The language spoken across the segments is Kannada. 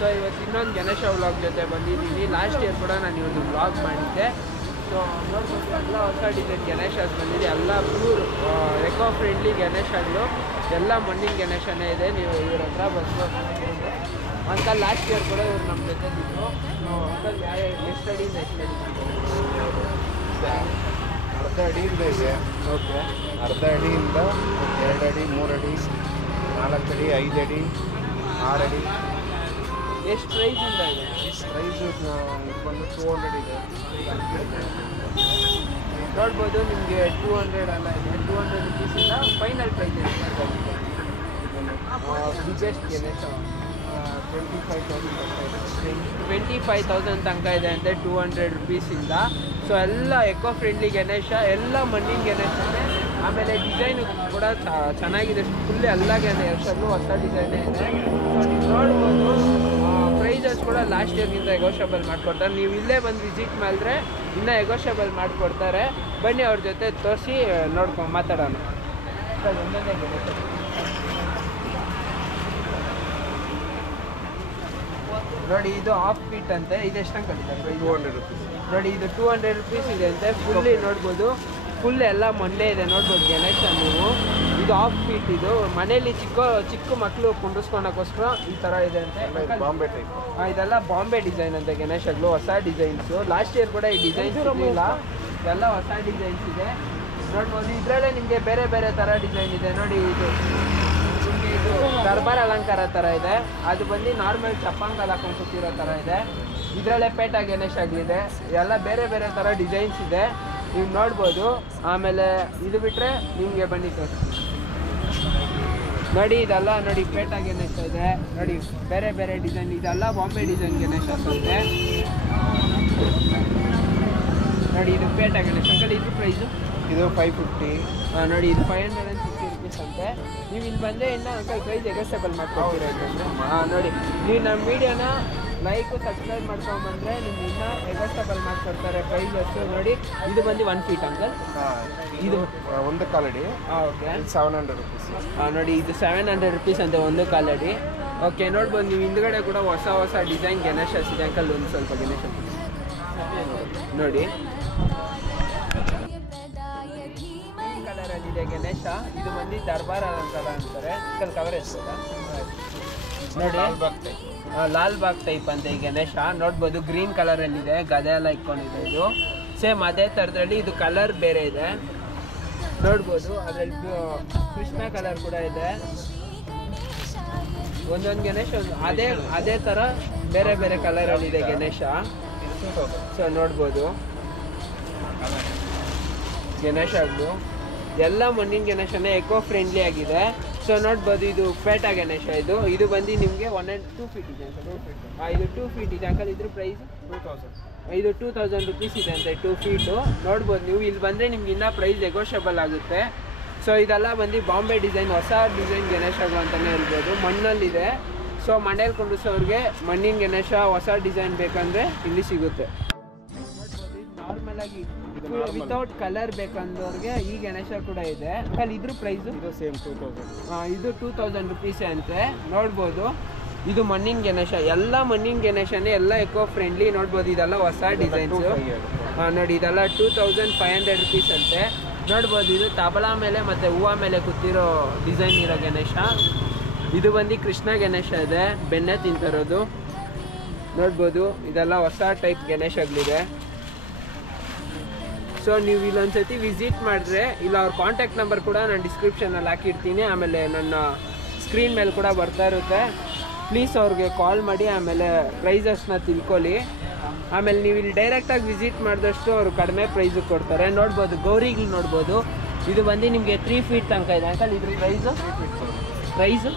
ಸೊ ಇವತ್ತು ಇನ್ನೊಂದು ಗಣೇಶ ವ್ಲಾಗ್ ಜೊತೆ ಬಂದಿದ್ದೀನಿ. ಲಾಸ್ಟ್ ಇಯರ್ ಕೂಡ ನಾನು ಇವತ್ತು ವ್ಲಾಗ್ ಮಾಡಿದ್ದೆ. ಸೊ ನೋಡ್ಬೋದು ಎಲ್ಲ ಹೊಸ ಡಿಸೈನ್ ಗಣೇಶಸ್ ಬಂದಿದೆ. ಎಲ್ಲ ಪ್ಯೂರ್ ಎಕೋ ಫ್ರೆಂಡ್ಲಿ ಗಣೇಶಗಳು, ಎಲ್ಲ ಮಣ್ಣಿನ ಗಣೇಶನೇ ಇದೆ. ನೀವು ಇವ್ರ ಹತ್ರ ಬಂದು ಅಂಕಲ್ ಲಾಸ್ಟ್ ಇಯರ್ ಕೂಡ ಇವ್ರು ನಮ್ಮ ಜೊತೆ ಇದ್ರು. ಅಂಕಲ್ ಎಷ್ಟು ಅಡಿಯಿಂದ ಎಷ್ಟು ಅಡಿ? ಅರ್ಧ ಅಡಿಯಿಂದ ಇದೆ. ಓಕೆ, ಅರ್ಧ ಅಡಿಯಿಂದ 2 ಅಡಿ, 3 ಅಡಿ, 4 ಅಡಿ, 5 ಅಡಿ, 6 ಅಡಿ. ಎಷ್ಟು ಪ್ರೈಸಿಂದ ಇದೆ? ಪ್ರೈಸು ಇದು ಬಂದು 200 ಇದೆ. ನೋಡ್ಬೋದು ನಿಮಗೆ 200 ಅಲ್ಲ ಇದೆ, 200 ರುಪೀಸಿಂದ ಫೈನಲ್ ಪ್ರೈಸ್ ಇದೆ. ಬಿಗ್ಗೆಸ್ಟ್ ಗಣೇಶ 25,000 ತನಕ ಇದೆ ಅಂತೆ, 200 ರುಪೀಸಿಂದ. ಸೊ ಎಲ್ಲ ಎಕೋ ಫ್ರೆಂಡ್ಲಿ ಗಣೇಶ, ಎಲ್ಲ ಮಣ್ಣಿನ ಗಣೇಶನೇ. ಆಮೇಲೆ ಡಿಸೈನು ಕೂಡ ಚೆನ್ನಾಗಿದೆ. ಫುಲ್ ಎಲ್ಲ ಗಣೇಶಲ್ಲೂ ಹೊಸ ಡಿಸೈನೇ ಇದೆ. ಸೊ ನೀವು ನೋಡ್ಬೋದು ಪ್ರೈಸಸ್ ಕೂಡ ಲಾಸ್ಟ್ ಇಯರ್ಗಿಂತ ಎಗೋಷಿಯಬಲ್ ಮಾಡಿಕೊಡ್ತಾರೆ. ನೀವು ಇಲ್ಲೇ ಬಂದು ವಿಸಿಟ್ ಮಾಡಿದ್ರೆ ಇನ್ನೂ ಎಗೋಷಿಯಬಲ್ ಮಾಡಿಕೊಡ್ತಾರೆ. ಬನ್ನಿ ಅವ್ರ ಜೊತೆ ತೋರಿಸಿ ನೋಡ್ಕೊಂಡು ಮಾತಾಡೋಣ. ಸರ್ ಒಂದೊಂದೇ ಗಣೇಶ ನೋಡಿ, ಇದು ಹಾಫ್ ಫೀಟ್ ಅಂತೆ. ಇದು ಎಷ್ಟು ಕಲಿತಾರೆ? 200 ರುಪೀಸ್. ನೋಡಿ ಇದು 200 ರುಪೀಸ್ ಇದೆ ಅಂತೆ. ಫುಲ್ಲಿ ನೋಡ್ಬೋದು, ಫುಲ್ ಎಲ್ಲ ಮೊನ್ನೆ ಇದೆ. ನೋಡ್ಬೋದು ಗಣೇಶ ನೀವು, ಇದು ಹಾಫ್ ಫೀಟ್. ಇದು ಮನೇಲಿ ಚಿಕ್ಕ ಮಕ್ಕಳು ಕುಂಡಿಸ್ಕೊಳಕ್ಕೋಸ್ಕರ ಈ ಥರ ಇದೆ ಅಂತೆ. ಬಾಂಬೆ ಟೈಪ್. ಇದೆಲ್ಲ ಬಾಂಬೆ ಡಿಸೈನ್ ಅಂತೆ ಗಣೇಶಗಳು, ಹೊಸ ಡಿಸೈನ್ಸು. ಲಾಸ್ಟ್ ಇಯರ್ ಕೂಡ ಈ ಡಿಸೈನ್ಸ್ ಇರಲಿಲ್ಲ, ಎಲ್ಲ ಹೊಸ ಡಿಸೈನ್ಸ್ ಇದೆ. ನೋಡ್ಬೋದು ಇದರಲ್ಲೇ ನಿಮಗೆ ಬೇರೆ ಬೇರೆ ಥರ ಡಿಸೈನ್ ಇದೆ. ನೋಡಿ ಇದು ನಿಮಗೆ ಇದು ದರ್ಬಾರ್ ಅಲಂಕಾರ ಥರ ಇದೆ. ಅದು ಬಂದು ನಾರ್ಮಲ್ ಚಪ್ಪಂಕಲ್ ಹಾಕೊಂಡು ಕೂತಿರೋ ಥರ ಇದೆ. ಇದರಲ್ಲೇ ಪೇಟ ಗಣೇಶ ಆಗಿದೆ. ಎಲ್ಲ ಬೇರೆ ಬೇರೆ ಥರ ಡಿಸೈನ್ಸ್ ಇದೆ, ನೀವು ನೋಡ್ಬೋದು. ಆಮೇಲೆ ಇದು ಬಿಟ್ಟರೆ ನಿಮಗೆ ಬನ್ನಿ ತೋರಿಸ್ತೀನಿ. ನೋಡಿ ಇದೆಲ್ಲ ನೋಡಿ ಪೇಟ ಗಣೇಶ ಇದೆ. ನೋಡಿ ಬೇರೆ ಬೇರೆ ಡಿಸೈನ್, ಇದೆಲ್ಲ ಬಾಂಬೆ ಡಿಸೈನ್ ಗಣೇಶ ಅಂತೆ. ನೋಡಿ ಇದು ಪೇಟ ಗಣೇಶ ಅಂಕಲ್, ಇದು ಪ್ರೈಸು ಇದು 550. ನೋಡಿ ಇದು 550 ರುಪೀಸ್ ಅಂತೆ. ನೀವು ಇಲ್ಲಿ ಬಂದರೆ ಇನ್ನೂ ಅಂಕಲ್ ಪ್ರೈಸ್ ಎಗೋಸ್ಟೇಬಲ್ ಮಾಡ್ಕೊಡ್ತೀರ ಅಂತಂದರೆ. ನೋಡಿ ನೀವು ನಮ್ಮ ವೀಡಿಯೋನ ಲೈಕು ಸಬ್ಸ್ಕ್ರೈಬ್ ಮಾಡ್ಕೊಂಬಂದರೆ ನಿಮ್ಗೆ ಇನ್ನೂ ಎಗೋಸ್ಟೇಬಲ್ ಮಾಡಿಕೊಡ್ತಾರೆ ಪ್ರೈಸಸ್ಸು. ನೋಡಿ ಇದು ಬಂದು 1 ಫೀಟ್ ಅಂಕಲ್, ಇದು 1 ಕಾಲಡಿ. Okay 700 rupees. ನೋಡಿ ಇದು 700 ರುಪೀಸ್ ಅಂತೆ 1 ಕಾಲಡಿ. ಓಕೆ ನೋಡ್ಬೋದು ನೀವು ಹಿಂದ್ಗಡೆ ಕೂಡ ಹೊಸ ಹೊಸ ಡಿಸೈನ್ ಗಣೇಶಸ್ ಇದೆ ಅಂಕಲ್. ಒಂದು ಸ್ವಲ್ಪ ಗಣೇಶ ನೋಡಿ ಕಲರಲ್ಲಿದೆ ಗಣೇಶ. ಇದು ಬಂದು ದರ್ಬಾರ್ ಅಲಂಕಾರ ಅಂತಾರೆ. ಅಂಕಲ್ ಕವರ್ ಎಷ್ಟು ನೋಡಿ, ಲಾಲ್ಬಾಗ್ ಟೈಪ್ ಅಂತ ಈ ಗಣೇಶ. ನೋಡ್ಬೋದು ಗ್ರೀನ್ ಕಲರಲ್ಲಿದೆ, ಗದೆ ಎಲ್ಲ ಇಟ್ಕೊಂಡಿದೆ. ಇದು ಸೇಮ್ ಅದೇ ಥರದ್ರಲ್ಲಿ ಇದು ಕಲರ್ ಬೇರೆ ಇದೆ. ನೋಡ್ಬೋದು ಅದರಲ್ಲಿ ಕೃಷ್ಣ ಕಲರ್ ಕೂಡ ಇದೆ. ಒಂದೊಂದು ಗಣೇಶ ಅದೇ ಥರ ಬೇರೆ ಬೇರೆ ಕಲರಲ್ಲಿದೆ ಗಣೇಶ. ಸೊ ನೋಡ್ಬೋದು ಗಣೇಶಗಳು ಎಲ್ಲ ಮಣ್ಣಿನ ಗಣೇಶನೇ, ಎಕೋ ಫ್ರೆಂಡ್ಲಿ ಆಗಿದೆ. ಸೊ ನೋಡ್ಬೋದು ಇದು ಪೇಟ ಗಣೇಶ. ಇದು ಬಂದು ನಿಮಗೆ 1 and 2 ಫೀಟ್ ಇದೆ ಅಂಕಲ್. ಇದು 2 ಫೀಟ್ ಇದೆ ಅಂಕಲ್. ಇದ್ರ ಪ್ರೈಸ್ 2000. ಇದು 2000 ರುಪೀಸ್ ಇದೆ ಅಂತೆ 2 ಫೀಟು. ನೋಡ್ಬೋದು ನೀವು ಇಲ್ಲಿ ಬಂದರೆ ನಿಮ್ಗೆ ಇನ್ನೂ ಪ್ರೈಸ್ ನೆಗೋಷಿಯಬಲ್ ಆಗುತ್ತೆ. ಸೊ ಇದೆಲ್ಲ ಬಂದು ಬಾಂಬೆ ಡಿಸೈನ್, ಹೊಸ ಡಿಸೈನ್ ಗಣೇಶಗಳು ಅಂತಲೇ ಹೇಳ್ಬೋದು. ಮಣ್ಣಲ್ಲಿದೆ. ಸೊ ಮನೇಲಿ ಕುಂಡಿಸೋರಿಗೆ ಮಣ್ಣಿನ ಗಣೇಶ ಹೊಸ ಡಿಸೈನ್ ಬೇಕಂದರೆ ಇಲ್ಲಿ ಸಿಗುತ್ತೆ. ನಾರ್ಮಲ್ ಆಗಿ ವಿತೌಟ್ ಕಲರ್ ಬೇಕಂದವ್ರಿಗೆ ಈ ಗಣೇಶ ಕೂಡ ಇದೆ ಅಂಕಲ್. ಇದ್ರ ಪ್ರೈಸು ಇದು ಸೇಮ್ 2000. ಇದು 2000 ರುಪೀಸೇ ಅಂತೆ. ನೋಡ್ಬೋದು ಇದು ಮಣ್ಣಿನ ಗಣೇಶ, ಎಲ್ಲ ಮಣ್ಣಿನ ಗಣೇಶನೇ, ಎಲ್ಲ ಎಕೋ ಫ್ರೆಂಡ್ಲಿ. ನೋಡ್ಬೋದು ಇದೆಲ್ಲ ಹೊಸ ಡಿಸೈನ್ಸು. ನೋಡಿ ಇದೆಲ್ಲ 2500 ರುಪೀಸ್ ಅಂತೆ. ನೋಡ್ಬೋದು ಇದು ತಬಲಾ ಮೇಲೆ ಮತ್ತು ಹೂವು ಮೇಲೆ ಕೂತಿರೋ ಡಿಸೈನ್ ಇರೋ ಗಣೇಶ. ಇದು ಬಂದು ಕೃಷ್ಣ ಗಣೇಶ ಇದೆ, ಬೆಣ್ಣೆ ತಿಂತಿರೋದು. ನೋಡ್ಬೋದು ಇದೆಲ್ಲ ಹೊಸ ಟೈಪ್ ಗಣೇಶಗಳಿದೆ. ಸೊ ನೀವು ಇಲ್ಲೊಂದ್ಸತಿ ವಿಸಿಟ್ ಮಾಡಿದ್ರೆ, ಇಲ್ಲ ಅವ್ರ ಕಾಂಟ್ಯಾಕ್ಟ್ ನಂಬರ್ ಕೂಡ ನಾನು ಡಿಸ್ಕ್ರಿಪ್ಷನಲ್ಲಿ ಹಾಕಿರ್ತೀನಿ. ಆಮೇಲೆ ನನ್ನ ಸ್ಕ್ರೀನ್ ಮೇಲೆ ಕೂಡ ಬರ್ತಾ ಇರುತ್ತೆ. ಪ್ಲೀಸ್ ಅವ್ರಿಗೆ ಕಾಲ್ ಮಾಡಿ ಆಮೇಲೆ ಪ್ರೈಸಸ್ನ ತಿಳ್ಕೊಳ್ಳಿ. ಆಮೇಲೆ ನೀವು ಇಲ್ಲಿ ಡೈರೆಕ್ಟಾಗಿ ವಿಸಿಟ್ ಮಾಡಿದಷ್ಟು ಅವರು ಕಡಿಮೆ ಪ್ರೈಸಿಗೆ ಕೊಡ್ತಾರೆ. ನೋಡ್ಬೋದು ಗೌರಿಗಳು ನೋಡ್ಬೋದು. ಇದು ಬಂದು ನಿಮಗೆ 3 ಫೀಟ್ ತನಕ ಇದೆ ಅಂಕಲ್. ಇದ್ರ ಪ್ರೈಸು 5000.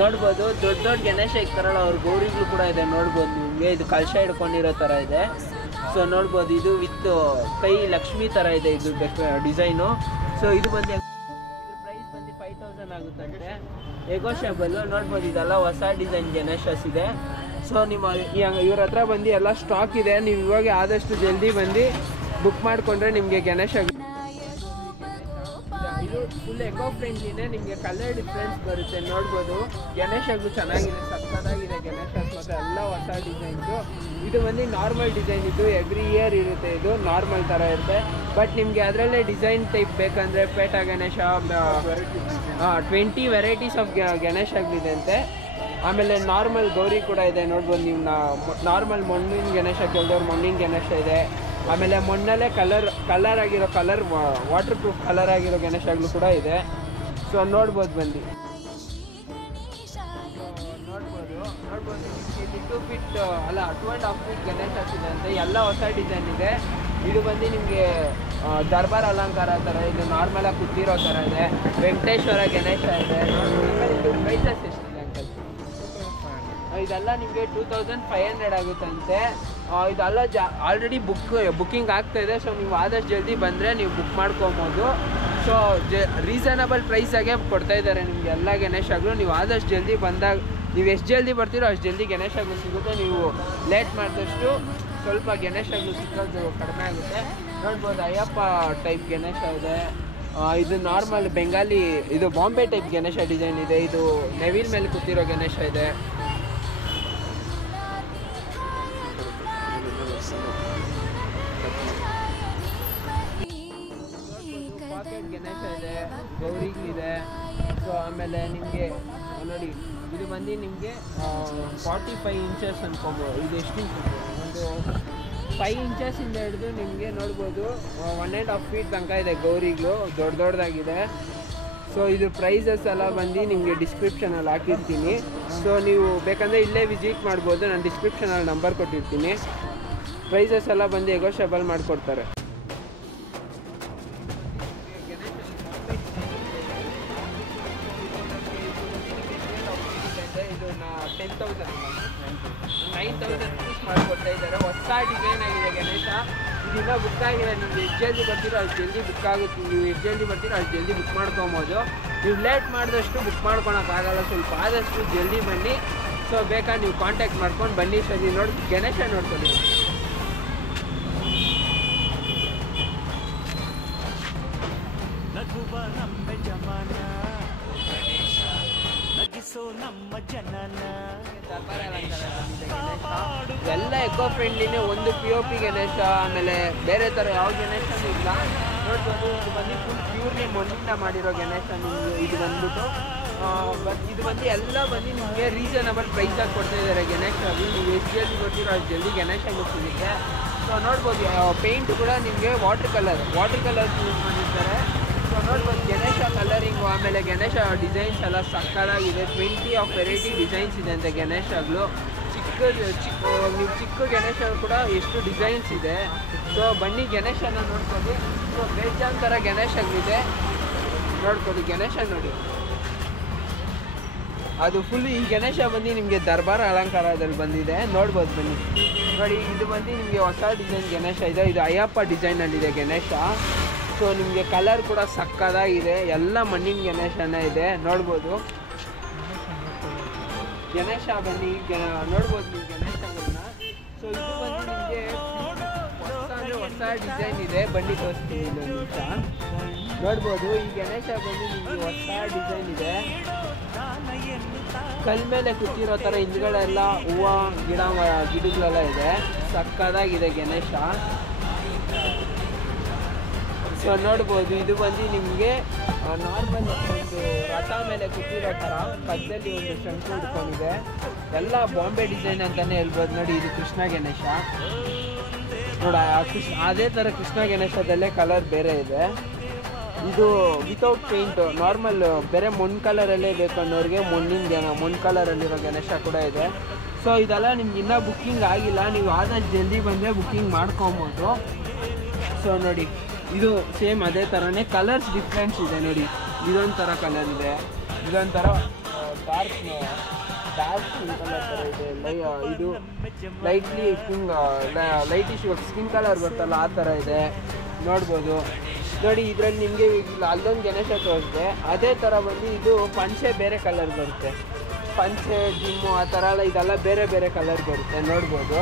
ನೋಡ್ಬೋದು ದೊಡ್ಡ ದೊಡ್ಡ ಗಣೇಶ ಇರ್ತಾರಲ್ಲ ಅವ್ರ ಗೌರಿಗಳು ಕೂಡ ಇದೆ. ನೋಡ್ಬೋದು ನಿಮಗೆ ಇದು ಕಲಶ ಹಿಡ್ಕೊಂಡಿರೋ ಥರ ಇದೆ. ಸೊ ನೋಡ್ಬೋದು ಇದು ವಿತ್ ಕೈ ಲಕ್ಷ್ಮಿ ಥರ ಇದೆ ಇದು ಡಿಸೈನು. ಸೊ ಇದು ಬಂದು ಇದ್ರ ಪ್ರೈಸ್ ಬಂದು 5000 ಆಗುತ್ತಂತೆ, ನೆಗೋಷಿಯಬಲ್ಲು. ನೋಡ್ಬೋದು ಇದೆಲ್ಲ ಹೊಸ ಡಿಸೈನ್ ಗಣೇಶಸ್ ಇದೆ. ಸೊ ನಿಮ್ಮ ಇವ್ರ ಹತ್ರ ಬಂದು ಎಲ್ಲ ಸ್ಟಾಕ್ ಇದೆ. ನೀವು ಇವಾಗ ಆದಷ್ಟು ಜಲ್ದಿ ಬಂದು ಬುಕ್ ಮಾಡಿಕೊಂಡ್ರೆ ನಿಮಗೆ ಗಣೇಶ ಇದು ಫುಲ್ ಎಕೋ ಫ್ರೆಂಡ್ಲಿನೇ. ನಿಮಗೆ ಕಲರ್ ಡಿಫ್ರೆನ್ಸ್ ಬರುತ್ತೆ. ನೋಡ್ಬೋದು ಗಣೇಶಗಳು ಚೆನ್ನಾಗಿದೆ. ಸಕ್ಕತ್ತಾಗಿದೆ ಗಣೇಶಸ್ ಮತ್ತು ಎಲ್ಲ ಹೊಸ ಡಿಸೈನ್ಸು. ಇದು ಬಂದು ನಾರ್ಮಲ್ ಡಿಸೈನ್, ಇದು ಎವ್ರಿ ಇಯರ್ ಇರುತ್ತೆ, ಇದು ನಾರ್ಮಲ್ ಥರ ಇರುತ್ತೆ. ಬಟ್ ನಿಮಗೆ ಅದರಲ್ಲೇ ಡಿಸೈನ್ ಟೈಪ್ ಬೇಕಂದರೆ ಪೇಟ ಗಣೇಶ 20 ವೆರೈಟೀಸ್ ಆಫ್ ಗಣೇಶಗಳಿದೆ ಅಂತೆ. ಆಮೇಲೆ ನಾರ್ಮಲ್ ಗೌರಿ ಕೂಡ ಇದೆ ನೋಡ್ಬೋದು ನೀವು. ನಾರ್ಮಲ್ ಮಣ್ಣಿನ ಗಣೇಶ ಕೇಳಿದವ್ರು ಮಣ್ಣಿನ ಗಣೇಶ ಇದೆ. ಆಮೇಲೆ ಮಣ್ಣಲ್ಲೇ ಕಲರ್ ಆಗಿರೋ ವಾಟರ್ ಪ್ರೂಫ್ ಕಲರ್ ಆಗಿರೋ ಗಣೇಶಗಳು ಕೂಡ ಇದೆ. ಸೊ ನೋಡ್ಬೋದು ಬಂದು ನೋಡ್ಬೋದು ಇಲ್ಲಿ 2 ಫೀಟ್ ಅಲ್ಲ 2.5 ಫೀಟ್ ಗಣೇಶ ಇದೆ ಅಂತೆ. ಎಲ್ಲ ಹೊಸ ಡಿಸೈನ್ ಇದೆ. ಇದು ಬಂದು ನಿಮಗೆ ದರ್ಬಾರ್ ಅಲಂಕಾರ ಥರ, ಇದು ನಾರ್ಮಲಾಗಿ ಕೂತಿರೋ ಥರ ಇದೆ. ವೆಂಕಟೇಶ್ವರ ಗಣೇಶ ಇದೆ. ಇದು ಪ್ರೈಸಸ್ ಎಷ್ಟಿದೆ ಅಂಕಲ್? ಇದೆಲ್ಲ ನಿಮಗೆ 2500 ಆಗುತ್ತಂತೆ. ಇದೆಲ್ಲ ಆಲ್ರೆಡಿ ಬುಕ್ಕಿಂಗ್ ಆಗ್ತಾ ಇದೆ. ಸೊ ನೀವು ಆದಷ್ಟು ಜಲ್ದಿ ಬಂದರೆ ನೀವು ಬುಕ್ ಮಾಡ್ಕೊಬೋದು. ಸೊ ರೀಸನಬಲ್ ಪ್ರೈಸಾಗೆ ಕೊಡ್ತಾ ಇದ್ದಾರೆ ನಿಮಗೆ ಎಲ್ಲ ಗಣೇಶಗಳು. ನೀವು ಆದಷ್ಟು ಜಲ್ದಿ ಬಂದಾಗ, ನೀವು ಎಷ್ಟು ಜಲ್ದಿ ಬರ್ತೀರೋ ಅಷ್ಟು ಜಲ್ದಿ ಗಣೇಶಗಳು ಸಿಗುತ್ತೆ. ನೀವು ಲೇಟ್ ಮಾಡಿದಷ್ಟು ಸ್ವಲ್ಪ ಗಣೇಶಗಳು ಸಿಕ್ಕೋದು ಕಡಿಮೆ ಆಗುತ್ತೆ. ನೋಡ್ಬೋದು ಅಯ್ಯಪ್ಪ ಟೈಪ್ ಗಣೇಶ ಇದೆ. ಇದು ನಾರ್ಮಲ್ ಬೆಂಗಾಲಿ, ಇದು ಬಾಂಬೆ ಟೈಪ್ ಗಣೇಶ ಡಿಸೈನ್ ಇದೆ. ಇದು ನೆವಿಲ್ ಮೇಲೆ ಕೂತಿರೋ ಗಣೇಶ ಇದೆ. ಪಾಕೆಟ್ ಗಣೇಶ ಇದೆ, ಗೌರಿಗಳಿದೆ. ಸೊ ಆಮೇಲೆ ನಿಮಗೆ ನೋಡಿ ಇದು ಬಂದು ನಿಮಗೆ 45 ಇಂಚಸ್ ಅನ್ಕೊಬೋದು. ಇದು ಎಷ್ಟು ಇಂಚ್? ಒಂದು 5 ಇಂಚಸ್ಸಿಂದ ಹಿಡಿದು ನಿಮಗೆ ನೋಡ್ಬೋದು 1.5 ಫೀಟ್ ತನಕ ಇದೆ ಗೌರಿಗಳು, ದೊಡ್ಡದಾಗಿದೆ. ಸೊ ಇದು ಪ್ರೈಸಸ್ ಎಲ್ಲ ಬಂದು ನಿಮಗೆ ಡಿಸ್ಕ್ರಿಪ್ಷನಲ್ಲಿ ಹಾಕಿರ್ತೀನಿ. ಸೊ ನೀವು ಬೇಕಂದರೆ ಇಲ್ಲೇ ವಿಸಿಟ್ ಮಾಡ್ಬೋದು. ನಾನು ಡಿಸ್ಕ್ರಿಪ್ಷನಲ್ಲಿ ನಂಬರ್ ಕೊಟ್ಟಿರ್ತೀನಿ. ಪ್ರೈಸಸ್ ಎಲ್ಲ ಬಂದು ನೆಗೋಷಿಯಬಲ್ ಮಾಡಿಕೊಡ್ತಾರೆ. ಇದು 9,000 ರುಪೀಸ್ ಮಾಡಿಕೊಡ್ತಾ ಇದ್ದಾರೆ. ಹೊಸ ಡಿಸೈನ್ ಆಗಿದೆ ಗಣೇಶ. ಇದನ್ನ ಬುಕ್ ಆಗಿದೆ. ನೀವು ಎಷ್ಟು ಜಲ್ದಿ ಬರ್ತೀರೋ ಅಷ್ಟು ಜಲ್ದಿ ಬುಕ್ ಆಗುತ್ತೆ. ನೀವು ಎಷ್ಟು ಜಲ್ದಿ ಬರ್ತೀರೋ ಅಷ್ಟು ಜಲ್ದಿ ಬುಕ್ ಮಾಡ್ಕೊಬೋದು. ನೀವು ಲೇಟ್ ಮಾಡಿದಷ್ಟು ಬುಕ್ ಮಾಡ್ಕೊಳಕ್ಕಾಗಲ್ಲ. ಸ್ವಲ್ಪ ಆದಷ್ಟು ಜಲ್ದಿ ಬನ್ನಿ. ಸೊ ಬೇಕಾದ್ರೆ ನೀವು ಕಾಂಟ್ಯಾಕ್ಟ್ ಮಾಡ್ಕೊಂಡು ಬನ್ನಿ. ಸರಿ ನೋಡಿ ಗಣೇಶ ನೋಡ್ಕೊಳ್ಳಿ. ಎಲ್ಲ ಎಕೋ ಫ್ರೆಂಡ್ಲಿನೇ. ಒಂದು POP ಗಣೇಶ, ಆಮೇಲೆ ಬೇರೆ ಥರ ಯಾವ ಗಣೇಶನೂ ಇಲ್ಲ. ನೋಡ್ಬೋದು ಇದು ಬಂದು ಫುಲ್ ಪ್ಯೂರ್ಲಿ ಮಣ್ಣಿಂದ ಮಾಡಿರೋ ಗಣೇಶ. ನಿಮಗೆ ಇದು ಬಂದ್ಬಿಟ್ಟು ಇದು ಬಂದು ಎಲ್ಲ ಬಂದು ನಿಮಗೆ ರೀಸನಬಲ್ ಪ್ರೈಸಾಗಿ ಕೊಡ್ತಾ ಇದ್ದಾರೆ ಗಣೇಶಗಳು. ನೀವು ಎಷ್ಟು ಜಲ್ದಿ ಬರ್ತೀರೋ ಅಷ್ಟು ಜಲ್ದಿ ಗಣೇಶಗಳು ಸಿಗುತ್ತೆ. ಸೊ ನೋಡ್ಬೋದು ಪೇಂಟ್ ಕೂಡ ನಿಮಗೆ ವಾಟರ್ ಕಲರ್ ಯೂಸ್ ಮಾಡಿರ್ತಾರೆ. ಸೊ ನೋಡ್ಬೋದು ಗಣೇಶ ಕಲರಿಂಗು, ಆಮೇಲೆ ಗಣೇಶ ಡಿಸೈನ್ಸ್ ಎಲ್ಲ ಸಕ್ಕತ್ತಾಗಿದೆ. 20 ಆಫ್ ವೆರೈಟಿ ಡಿಸೈನ್ಸ್ ಇದೆ ಅಂತ ಗಣೇಶಗಳು. ನೀವು ಚಿಕ್ಕ ಗಣೇಶ ಕೂಡ ಎಷ್ಟು ಡಿಸೈನ್ಸ್ ಇದೆ. ಸೊ ಬನ್ನಿ ಗಣೇಶನ ನೋಡ್ಕೊಳ್ಳಿ. ಸೊ ಬೇಜಾನ್ ಥರ ಗಣೇಶಗಳಿದೆ. ನೋಡ್ಕೊಳ್ಳಿ ಗಣೇಶ ನೋಡಿ. ಅದು ಫುಲ್ ಈ ಗಣೇಶ ಬಂದು ನಿಮಗೆ ದರ್ಬಾರ್ ಅಲಂಕಾರದಲ್ಲಿ ಬಂದಿದೆ. ನೋಡ್ಬೋದು ಬನ್ನಿ ನೋಡಿ. ಇದು ಬಂದು ನಿಮಗೆ ಹೊಸ ಡಿಸೈನ್ ಗಣೇಶ ಇದೆ. ಇದು ಅಯ್ಯಪ್ಪ ಡಿಸೈನಲ್ಲಿದೆ ಗಣೇಶ. ಸೊ ನಿಮಗೆ ಕಲರ್ ಕೂಡ ಸಕ್ಕತ್ತಾಗಿದೆ. ಎಲ್ಲ ಮಣ್ಣಿನ ಗಣೇಶನೇ ಇದೆ. ನೋಡ್ಬೋದು ಗಣೇಶ ಬನ್ನಿ ನೋಡ್ಬೋದು ನೀವು ಗಣೇಶಗಳನ್ನ. ಸೊ ಇದು ಬಂದು ನಿಮಗೆ ಹೊಸ ಡಿಸೈನ್ ಇದೆ. ಬನ್ನಿ ತೋರಿಸ್ತೀನಿ ಒಂದು ನಿಮಿಷ. ನೋಡ್ಬೋದು ಈ ಗಣೇಶ ಬಂದು ನಿಮಗೆ ಹೊಸ ಡಿಸೈನ್ ಇದೆ. ಕಲ್ ಮೇಲೆ ಕೂತಿರೋ ಥರ ಹಿಂದ್ಗಡೆಲ್ಲ ಹೂವು ಗಿಡಗಳೆಲ್ಲ ಇದೆ. ಸಕ್ಕತ್ತಾಗಿದೆ ಗಣೇಶ. ಸೊ ನೋಡ್ಬೋದು ಇದು ಬಂದು ನಿಮಗೆ ನಾರ್ಮಲ್ ಒಂದು ರಥ ಮೇಲೆ ಕೂತಿರೋ ಥರ ಪಕ್ಕದಲ್ಲಿ ಒಂದು ಶಂಕು ಹಿಡ್ಕೊಂಡಿದೆ. ಎಲ್ಲ ಬಾಂಬೆ ಡಿಸೈನ್ ಅಂತಲೇ ಹೇಳ್ಬೋದು. ನೋಡಿ ಇದು ಕೃಷ್ಣ ಗಣೇಶ. ನೋಡಿ ಅದೇ ಥರ ಕೃಷ್ಣ ಗಣೇಶದಲ್ಲೇ ಕಲರ್ ಬೇರೆ ಇದೆ. ಇದು ವಿತೌಟ್ ಪೇಂಟ್ ನಾರ್ಮಲ್ ಬೇರೆ ಮಣ್ಣು ಕಲರಲ್ಲೇ ಬೇಕು ಅನ್ನೋರಿಗೆ ಮಣ್ಣು ಕಲರಲ್ಲಿರೋ ಗಣೇಶ ಕೂಡ ಇದೆ. ಸೊ ಇದೆಲ್ಲ ನಿಮ್ಗೆ ಇನ್ನೂ ಬುಕ್ಕಿಂಗ್ ಆಗಿಲ್ಲ. ನೀವು ಆದಷ್ಟು ಜಲ್ದಿ ಬಂದರೆ ಬುಕ್ಕಿಂಗ್ ಮಾಡ್ಕೊಬೋದು. ಸೊ ನೋಡಿ ಇದು ಸೇಮ್ ಅದೇ ಥರನೇ. ಕಲರ್ಸ್ ಡಿಫ್ರೆನ್ಸ್ ಇದೆ ನೋಡಿ. ಇದೊಂಥರ ಕಲರ್ ಇದೆ, ಇದೊಂಥರ ಡಾರ್ಕ್ ಕಲರ್ ಥರ ಇದೆ. ಇದು ಲೈಟಿಶ್ ಸ್ಕಿನ್ ಕಲರ್ ಬರ್ತಲ್ಲ ಆ ಥರ ಇದೆ. ನೋಡ್ಬೋದು ನೋಡಿ. ಇದರಲ್ಲಿ ನಿಮಗೆ ಅಲ್ಲೊಂದು ಗಣೇಶ ತೋರಿಸಿದೆ. ಅದೇ ಥರ ಬಂದು ಇದು ಪಂಚೆ ಬೇರೆ ಕಲರ್ ಬರುತ್ತೆ. ಪಂಚೆ ಜಿಮ್ಮು ಆ ಥರ ಎಲ್ಲ ಇದೆಲ್ಲ ಬೇರೆ ಬೇರೆ ಕಲರ್ ಬರುತ್ತೆ. ನೋಡ್ಬೋದು.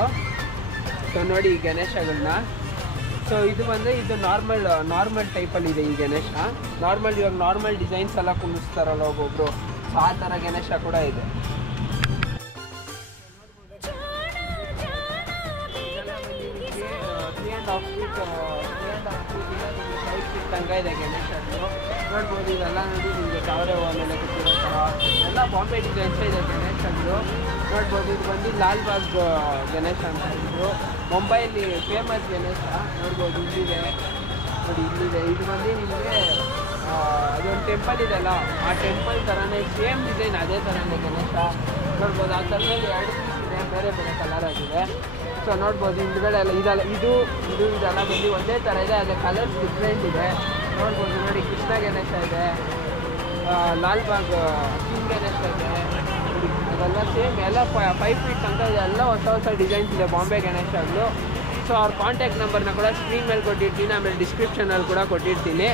ಸೊ ನೋಡಿ ಈ ಗಣೇಶಗಳನ್ನ. ಸೊ ಇದು ಬಂದರೆ ಇದು ನಾರ್ಮಲ್ ಟೈಪಲ್ಲಿದೆ ಈ ಗಣೇಶ. ಇವಾಗ ನಾರ್ಮಲ್ ಡಿಸೈನ್ಸ್ ಎಲ್ಲ ಕುಣಿಸ್ತಾರಲ್ಲ ಒಬ್ಬೊಬ್ರು. ಸೊ ಆ ಥರ ಗಣೇಶ ಕೂಡ ಇದೆ. 3.5 ಫೀಟ್ 3.5 ಫೀಟಿಂದ ನಿಮಗೆ 5 ಫೀಟ್ ತನಕ ಇದೆ ಗಣೇಶ ನೋಡ್ಬೋದು. ಇದೆಲ್ಲ ನೋಡಿ ನಿಮಗೆ ತಾವರೆ ಹೂವು ಮೇಲೆ ಕೂತಿರೋ ಥರ ಎಲ್ಲ ಬಾಂಬೆ ಡಿಸೈನ್ಸ್ ಇದೆ ಗಣೇಶಗಳು ನೋಡ್ಬೋದು. ಇದು ಬಂದು ಲಾಲ್ಬಾಗ್ ಗಣೇಶ ಅಂತ ಹೇಳಿದ್ರು, ಮುಂಬೈಲಿ ಫೇಮಸ್ ಗಣೇಶ ನೋಡ್ಬೋದು. ಇಲ್ಲಿದೆ ನೋಡಿ, ಇಲ್ಲಿದೆ. ಇದು ಬಂದು ನಿಮಗೆ ಅದೊಂದು ಟೆಂಪಲ್ ಇದೆಲ್ಲ, ಆ ಟೆಂಪಲ್ ಥರನೇ ಸೇಮ್ ಡಿಸೈನ್ ಅದೇ ಥರನೇ ಗಣೇಶ ನೋಡ್ಬೋದು. ಆ ಥರದಲ್ಲಿ 2 ಪೀಸ್ ಇದೆ, ಬೇರೆ ಬೇರೆ ಕಲರ್ ಆಗಿದೆ. ಸೊ ನೋಡ್ಬೋದು ಹಿಂದ್ಗಡೆ ಎಲ್ಲ ಇದೆಲ್ಲ ಇದೆಲ್ಲ ಬಂದು ಒಂದೇ ಥರ ಇದೆ, ಅದೇ ಕಲರ್ಸ್ ಡಿಫ್ರೆಂಟ್ ಇದೆ ನೋಡ್ಬೋದು. ನೋಡಿ ಕೃಷ್ಣ ಗಣೇಶ ಇದೆ, ಲಾಲ್ಬಾಗ್ ಕಿಂಗ್ ಗಣೇಶ ಇದೆ ನೋಡಿ, ಅದೆಲ್ಲ ಸೇಮ್ ಎಲ್ಲ 5 ಫೀಟ್ ತನಕ ಇದೆ. ಎಲ್ಲ ಹೊಸ ಡಿಸೈನ್ಸ್ ಇದೆ ಬಾಂಬೆ ಗಣೇಶಗಳು. ಸೊ ಅವ್ರ ಕಾಂಟ್ಯಾಕ್ಟ್ ನಂಬರ್ನ ಕೂಡ ಸ್ಕ್ರೀನ್ ಮೇಲೆ ಕೊಟ್ಟಿರ್ತೀನಿ, ಆಮೇಲೆ ಡಿಸ್ಕ್ರಿಪ್ಷನಲ್ಲಿ ಕೂಡ ಕೊಟ್ಟಿರ್ತೀನಿ.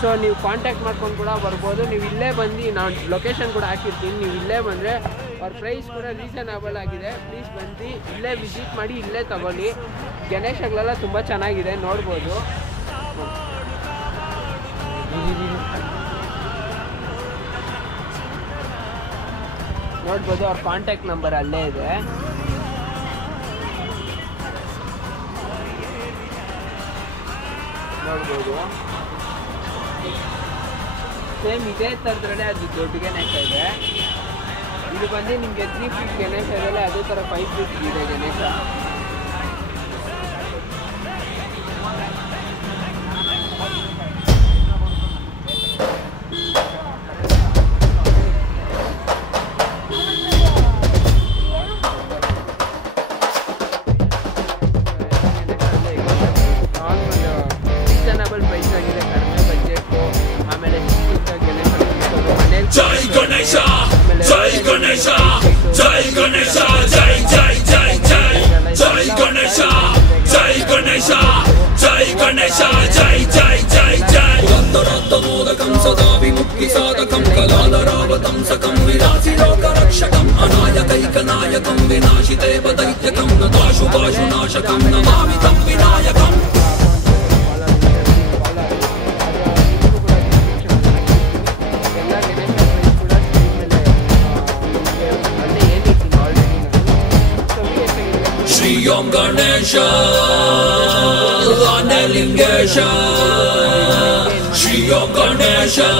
ಸೊ ನೀವು ಕಾಂಟ್ಯಾಕ್ಟ್ ಮಾಡ್ಕೊಂಡು ಕೂಡ ಬರ್ಬೋದು. ನೀವು ಇಲ್ಲೇ ಬಂದು ನಾನು ಲೊಕೇಶನ್ ಕೂಡ ಹಾಕಿರ್ತೀನಿ, ನೀವು ಇಲ್ಲೇ ಬಂದರೆ ಅವ್ರ ಪ್ರೈಸ್ ಕೂಡ ರೀಸನಬಲ್ ಆಗಿದೆ. ಪ್ಲೀಸ್ ಬಂದು ಇಲ್ಲೇ ವಿಸಿಟ್ ಮಾಡಿ, ಇಲ್ಲೇ ತಗೊಳ್ಳಿ. ಗಣೇಶಗಳೆಲ್ಲ ತುಂಬ ಚೆನ್ನಾಗಿದೆ ನೋಡ್ಬೋದು. ನೋಡ್ಬೋದು ಅವ್ರ ಕಾಂಟ್ಯಾಕ್ಟ್ ನಂಬರ್ ಅಲ್ಲೇ ಇದೆ. ನೋಡ್ಬೋದು ಸೇಮ್ ಇದೇ ಥರದ್ರಲ್ಲೇ ಅದು ದೊಡ್ಡ ಗಣೇಶ ಇದೆ. ಇದು ಬಂದು ನಿಮಗೆ 3 ಫೀಟ್ ಗಣೇಶ ಇದೆಲ್ಲ, ಅದೇ ಥರ 5 ಫೀಟ್ ಇದೆ ಗಣೇಶ. ರೀಸನಬಲ್ ಪ್ರೈಸ್ ಆಗಿದೆ, ಕಡಿಮೆ ಬಜೆಟ್. ಆಮೇಲೆ ಜೈ ಗಣೇಶ, ಜೈ ಗಣೇಶ, ಜೈ ಗಣೇಶ, ಜೈ ಜೈ ಜೈ ಜೈ ಜೈ ಗಣೇಶ, ಜೈ ಗಣೇಶ, ಜೈ ಗಣೇಶ, ಜೈ ಜೈ ಜೈ ಜೈ. ವಂದನಾತ್ಮೋದಕಂ ಸದಾ ವಿಮುಕ್ತಿ ಸಾಧಕಂ ಕಲಾಲರಾವತಂ ಸಕಂ ವಿಲಾಸಿ ಲೋಕ ರಕ್ಷಕಂ ಅನಾಯಕೈಕನಾಯಕಂ ವಿನಾಶಿತೇವ ದೈತ್ಯಕಂ ನತಾಶುಭಾಶು ನಾಶಕಂ ನಮಾಮಿ ತಂ ವಿನಾಯಕಂ. Shri Om Ganesha Anelingesha Shri Om Ganesha